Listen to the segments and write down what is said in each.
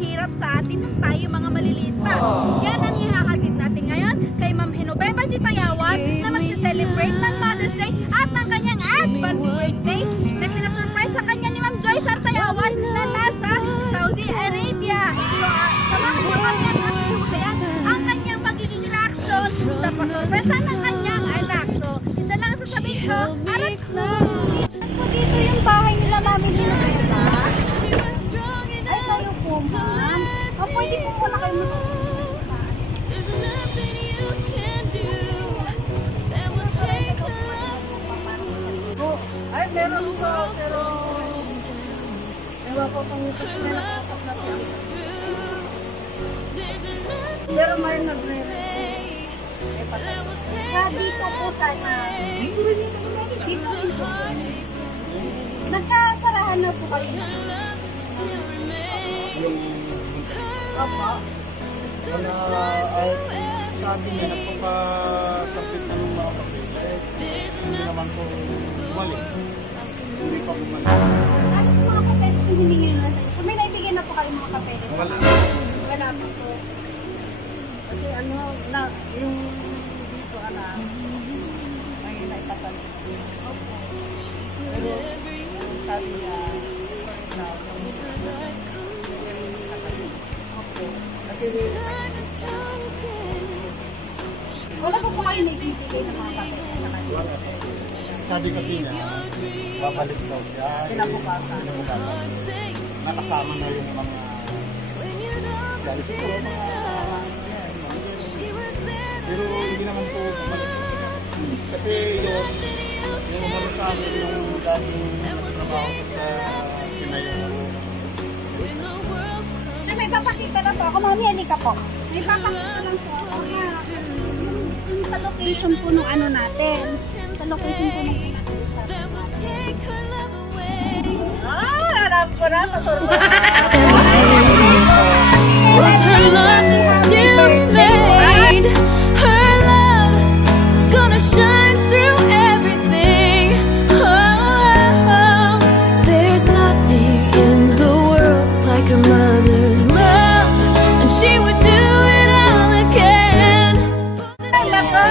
hirap sa atin nung tayo mga maliliit pa. Yan ang ihahatid natin ngayon kay Ma'am Genoveva G. Tayawan na magse-celebrate ng Mother's Day at ng kanyang advance birthday na kinasurprise sa kanya ni Ma'am Joyce Tayawan na nasa Saudi Arabia. So, samahan niyo kami at ating ang kanyang magiging reaction sa pasurpresa ng kanyang anak. So, isa lang sasabihin ko, arat na! Dito yung bahay nila Mami Genoveva. Ay, kayo po, ma'am. O, pwede po muna kayo magpapalita. Ay, meron po, pero ewan ko kung kasi na nakakaplat lang. Pero may nagre-re. Dito po sana. Dito. Nagkasarahan na po kayo. Apa? Ay, sabi niya, nagpapasapit na ng mga papilis. Hindi naman po bumalik. Hindi pa bumalik. Ano po mga papeles yung humingi na sa inyo? So may naibigyan na po kayo mga papeles? Wala po po. Kasi ano, yung dito may naipapalit. Okay. Pero sabi niya, wala po kayo naibigay ng mga papeles sa kanya? Sabi kasi niya, babalik daw siya. Kinabukasan. Nakasama na yung mga dahil siguro mga pero hindi naman po bumalik kasi yung umano sa amin yung dating trabaho sa Pinayo. So may papakita lang po ako. Mami, halika po. May papakita lang po ako na yung sa location po nung ano natin. Sa location po nung harap ko na. Was her love still made? Her love is gonna shine through everything. Oh, there's nothing in the world like a mother's love, and she would do it all again. Ay, nako!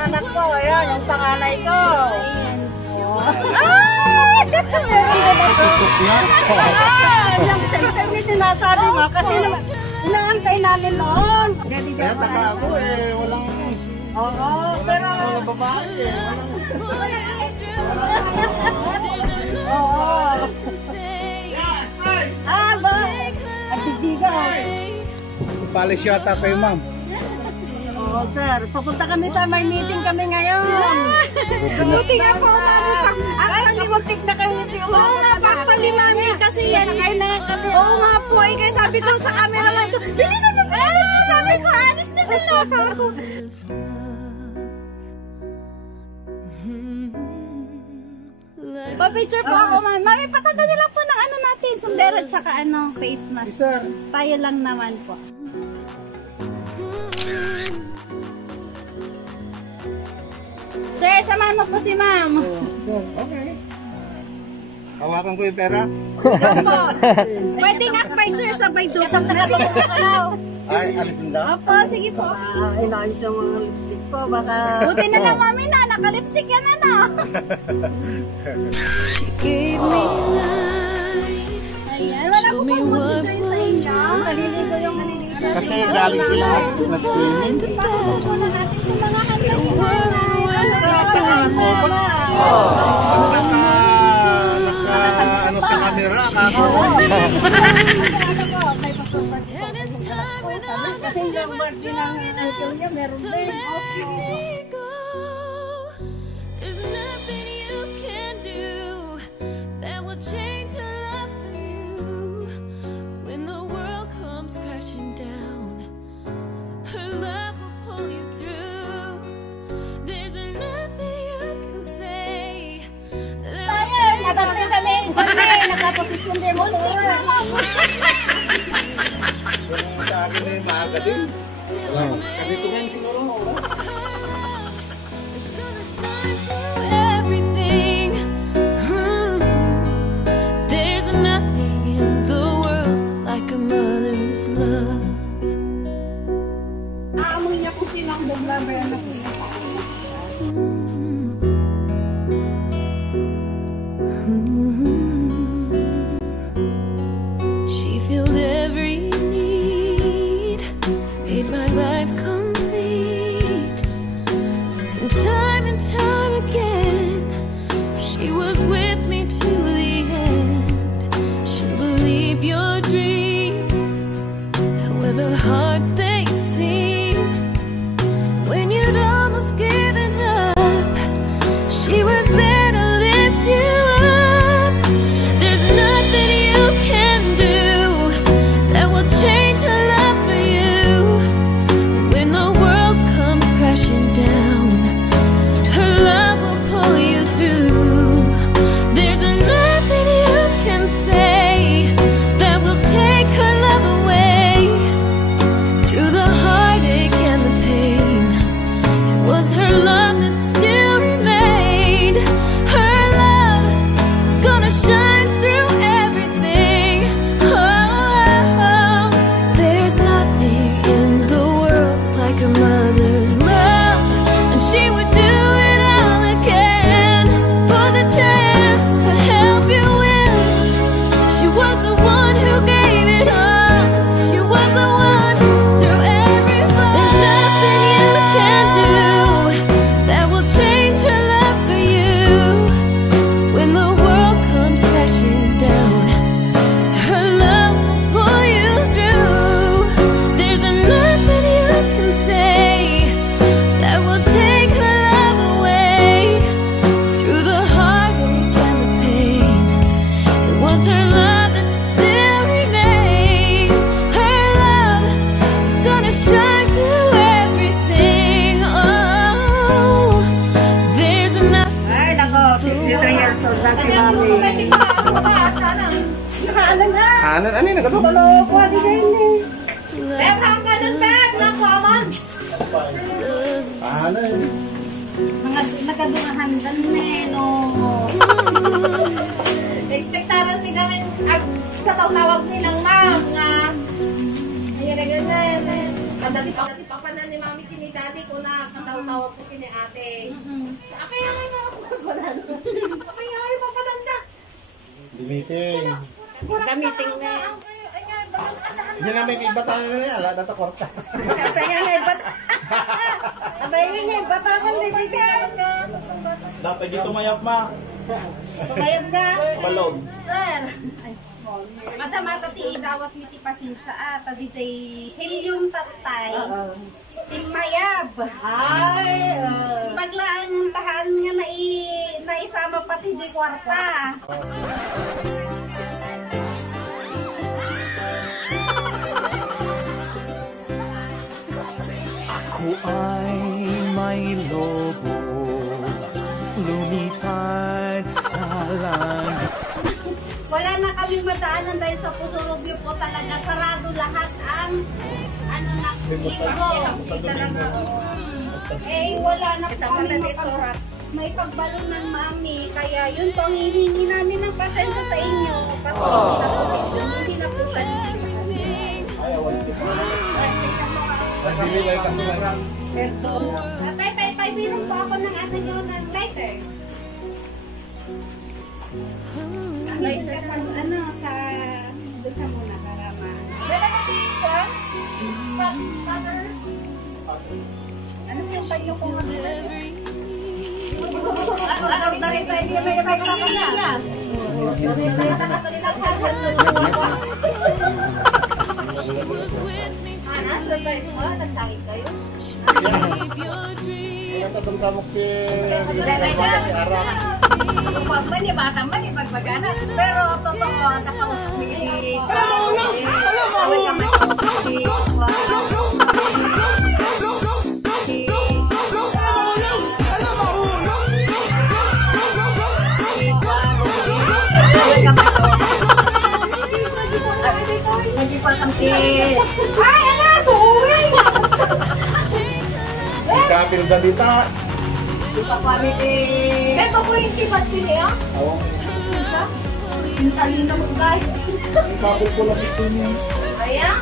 Anak ko, ayan, yung panganay ko. Yung sinasabi sinasabi mo kasi inaantay namin noon. Kaya taka ako walang Pero walang babae ba? At hindi ka. Palis yata kayo, ma'am. Oo, sir. Pupunta kami sa may meeting kami ngayon. Buti nga po, mami. Actually, na kayo. Oo nga, actually, mami. Kasi yan. Oo nga po. Eh, kaya sabi ko sa cameraman ko, bilisan mo, bilisan mo. Sabi ko, alis na sila. Pa-picture po ako, mami. Mami, patagal nila po ng ano natin. Sundero at saka face mask. Sir. Tayo lang naman po. Sir, samahan mo po si ma'am. Sir, okay. Hawakan ko yung pera. Pwedeng akbay, sir, sabay dutang na rin. Ay, alis na daw? Opo, sige po. Inayos yung mga lipstick ko, baka... Buti na lang, mami na. Nakalipstick yan, ano? She gave me life. Ayan, wala po pong mag-join sa inyo. Maliligo yung maliligo. Kasi galing sila nag-swimming. Pasok po na natin sa mga kanya. Ano sa camera, kasi yung birthday ng uncle niya, meron din. There's nothing you can do that will change her love for you. When the world comes crashing down, her love will pull you through. There's nothing you can say that Natatin kami, nakaposisyon din mo. sa akin eh, maaga din. Ganito nga yung siguro mo. it's gonna shine through everything. There's nothing in She filled every need, made my life complete. And time again, she was with me to the end. She'll believe your dreams, however hard they seem. When you'd almost given up, she was there to lift you up. There's nothing you can do that will change her love for you. When the world comes crashing down, her love will pull you through. There's nothing you can say that will take her love away. Through the heartache and the pain, it was her love that still remained. Her love is gonna shine through everything. Oh, there's nothing in the world like her mother's love, and she would do it all again for the chance to help you win. She was the one who gave it all. She was the one through every fall. There's nothing you can do that will change her love for you. When the world comes crashing down, her love will pull you through. There's nothing you can say that will take her love away. Through the heartache and the pain, it was her love that still remained. Her love is gonna shine through everything. Oh, there's nothing. Ay, nako, 63 years old na si Mami. Ano na? Ano yun? Nagano? Loko, di ganyan. Ano yun? Mga nagkadunahan dan no. Ekspektaran ni kami sa tawag nilang ma'am nga ayun na ganyan. Dati pa pa na ni mami kini dati ko na tawag ko kini ate. Kaya nga ako nagbalan. Kaya ay papalanda. Meeting. Meeting na. Hindi na may ibatan na niya. Ala, data korta. Kaya na ibat. Abay nga, batangan din dito. Dapat dito mayap ma. Tumayab na. Balog. Sir. Ay. Madam atati idawat mi ti pasensya ata DJ Helium tatay. Timayab. Ay. Maglaan tahan nga naisama pati di kwarta. Ako ay may lobo, lumipad sa langit. Wala na kaming madaanan dahil sa Pusurugyo po talaga sarado lahat ang ano na talaga. Eh wala na po kami may pagbalon ng mami kaya yun po ang hihingi namin ng pasensya sa inyo kasi hindi na po sa Tay, bilang po ako ng ating yun ng lighter. Lighter sa ano, sa doon ka muna para ma... Wala na dito. Father. Ano yung panyo kung ano sa'yo? Ano na rin tayo niya may kapakanya. Nagsakit kayo? Ito itong kamok si Arak. Upag man yung bata man yung pagpagana. Pero totoo, nakausap ni ay, ano? Suwi! Kapil dalita. Ito po yung tibat sila. Oo. Yung talino mo guys. Ang kapil ko lang ito niya. Ayan.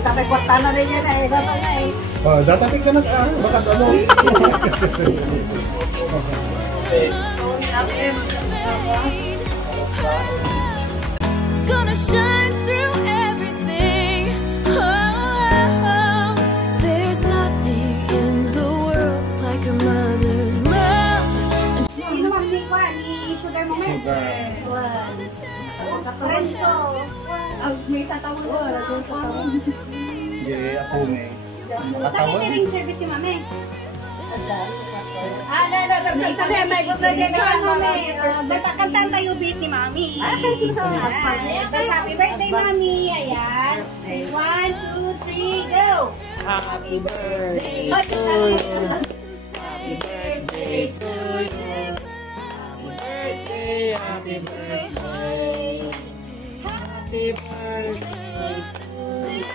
Sampai kwarta na rin yan eh. Datatik ka na baka ano. It's gonna shine through everything. Oh, there's nothing in the world like a mother's love. And Sino mami ko ni Sugar Moments? Friend ko. May sa tawon ko. Hindi ako may. Nakita ring service si mami. Kantan tayo beat ni mami. Tapos happy birthday mami. Ayan. 1, 2, 3, go! Happy birthday to you. Happy birthday to you. Happy birthday. Happy birthday to you.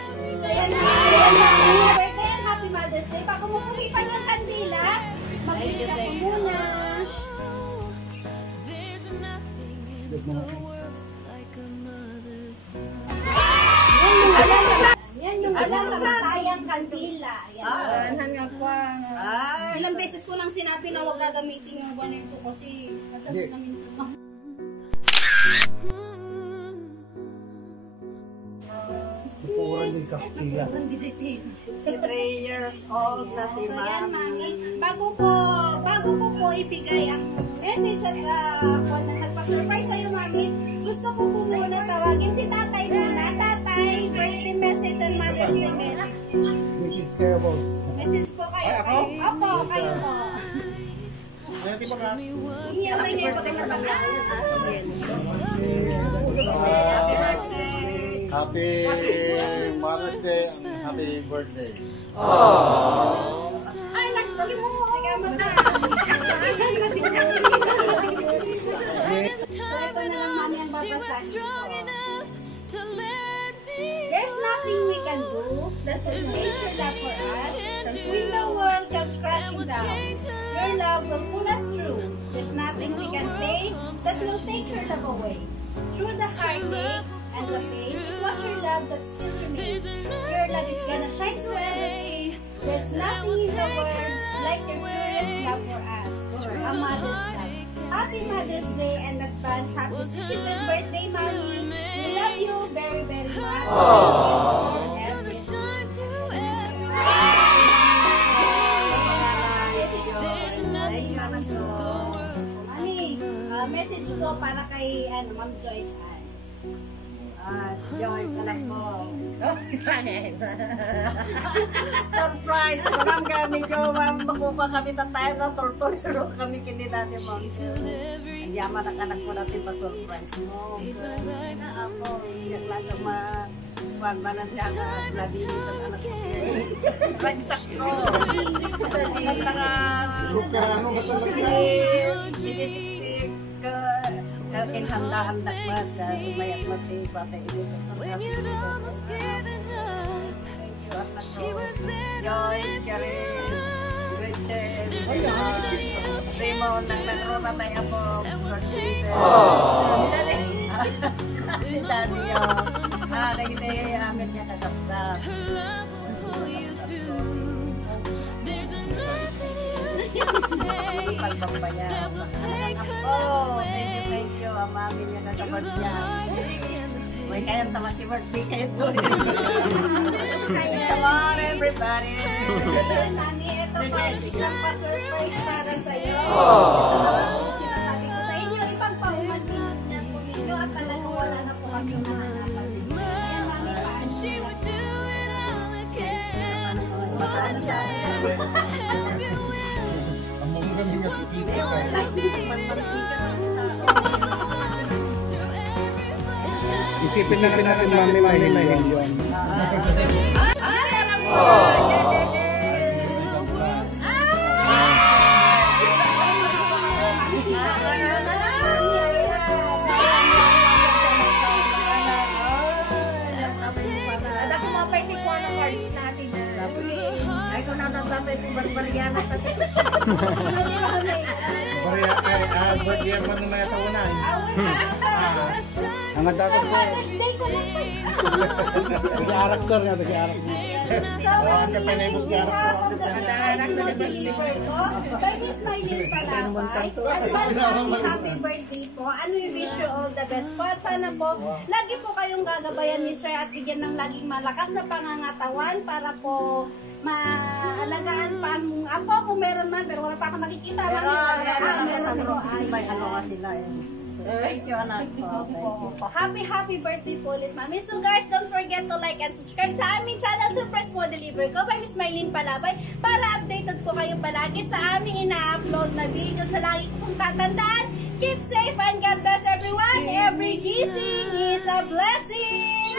Ayan na. Happy birthday and happy Mother's Day. Baka masulipan yung kandila. Mag-wish ka po muna. there's nothing in the world like a mother's Yan yung walang kamatayang kandila. Ayan. Ilang beses ko lang sinabi na huwag gagamitin yung buwan ito kasi matagal na minsan. Pupuran din kakila. 3 years old na si So yan, Mami. mami. Bago ko po ibigay ang message at kung nagpa-surprise sa'yo, mami, gusto ko po muna tawagin si tatay muna. Tatay, birthday message and Mother's Day message. Message kayo, boss. Message po kayo. Ay, ako? Opo, kayo po. Ano di ba ka? Inyaw rin niya yung pagkakabagaan. Happy Mother's Day and happy birthday. Ay, nagsali mo. Sige, mata. So, ito na lang, mami, ang babasahin ko. There's nothing we can do that will make your love for us. When the world comes crashing down, your love will pull us through. There's nothing we can say that will take your love away. Through the heartache and the pain, it was your love that still remains. Your love is gonna shine through everything. There's nothing in the world like your purest love for us. A mother's love. Happy Mother's Day and advance happy 65th birthday, Mommy. We love you very, very much. Mami, message ko para kay Ma'am Joyce Ann. Joyce, anak ko. Surprise! Maram kami, Jo. Makuha kami na tayo na tortolero kami kinilati mo. Ang yaman ang anak ko natin pa-surprise mo. Na ako, iyak lang ang ma-kuhan ba ng tiyaga at ladinit ang anak ko. Ragsak ko. At saka, Ano ba talaga? hindi 60 ka handa-handa ba sa sumayat mati bata ini. Joyce, Charis, Rachel, Raymond, nang nagro na tayo po. Si Daniel. Nagitay amin niya kakapsat. Pagpapayaw. Oh, thank you. Ang mami niya kakapad niya. May kayang tamati birthday kayo po. Come on, everybody. Mami, ito po isang pa-surprise para sa'yo. Sinasabi ko sa inyo, ipagpahumas din po ninyo at talaga wala na po kami mahanapan. Ayan, Mami, paano? Ang mga mga si Tita. Isipin na rin natin mami may yun. Ada ko mapay ni Kuya ng cards natin. Ay, kung natatapay kong barbaryana pati. Birthday pa na natawanan. Ang dapat Sa sir. Mother's Day ko lang po. Nag-aarak sir nga, nag-aarak. So, Ang kapanibos we niya. have the surprise na deliver ko. Kay Miss Maylin Palabay. Advance happy birthday po. Ano yung wish you all the best po. At sana po, lagi po kayong gagabayan ni Sir at bigyan ng laging malakas na pangangatawan para po maalagaan pa ang ako kung meron man, pero wala pa ako nakikita. Meron po ay May ano nga sila eh. Thank you, anak. Happy birthday po ulit, Mami. So guys, don't forget to like and subscribe sa aming channel, Surprise Mo Deliver Ko by Miss Maylin Palabay, para updated po kayo palagi sa aming ina-upload na video. Sa lagi kong tatandaan, keep safe and God bless everyone. Every gising is a blessing.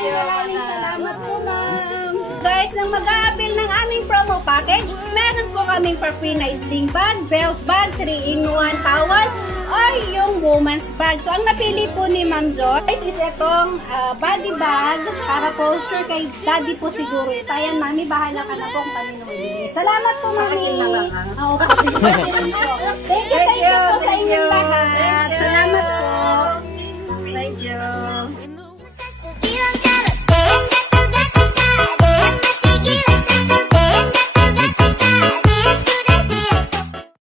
Maraming salamat po, Ma'am. Guys, nang mag-a-avail ng aming promo package, meron po kaming pa-free na sling bag, belt bag, 3-in-1 towel, or yung woman's bag. So, ang napili po ni Ma'am Joyce is itong body bag para po sure kay daddy po siguro. Ito, ayan, Mami, bahala ka na po kung kanino magbibigay. Salamat po, Mami. Oo, po.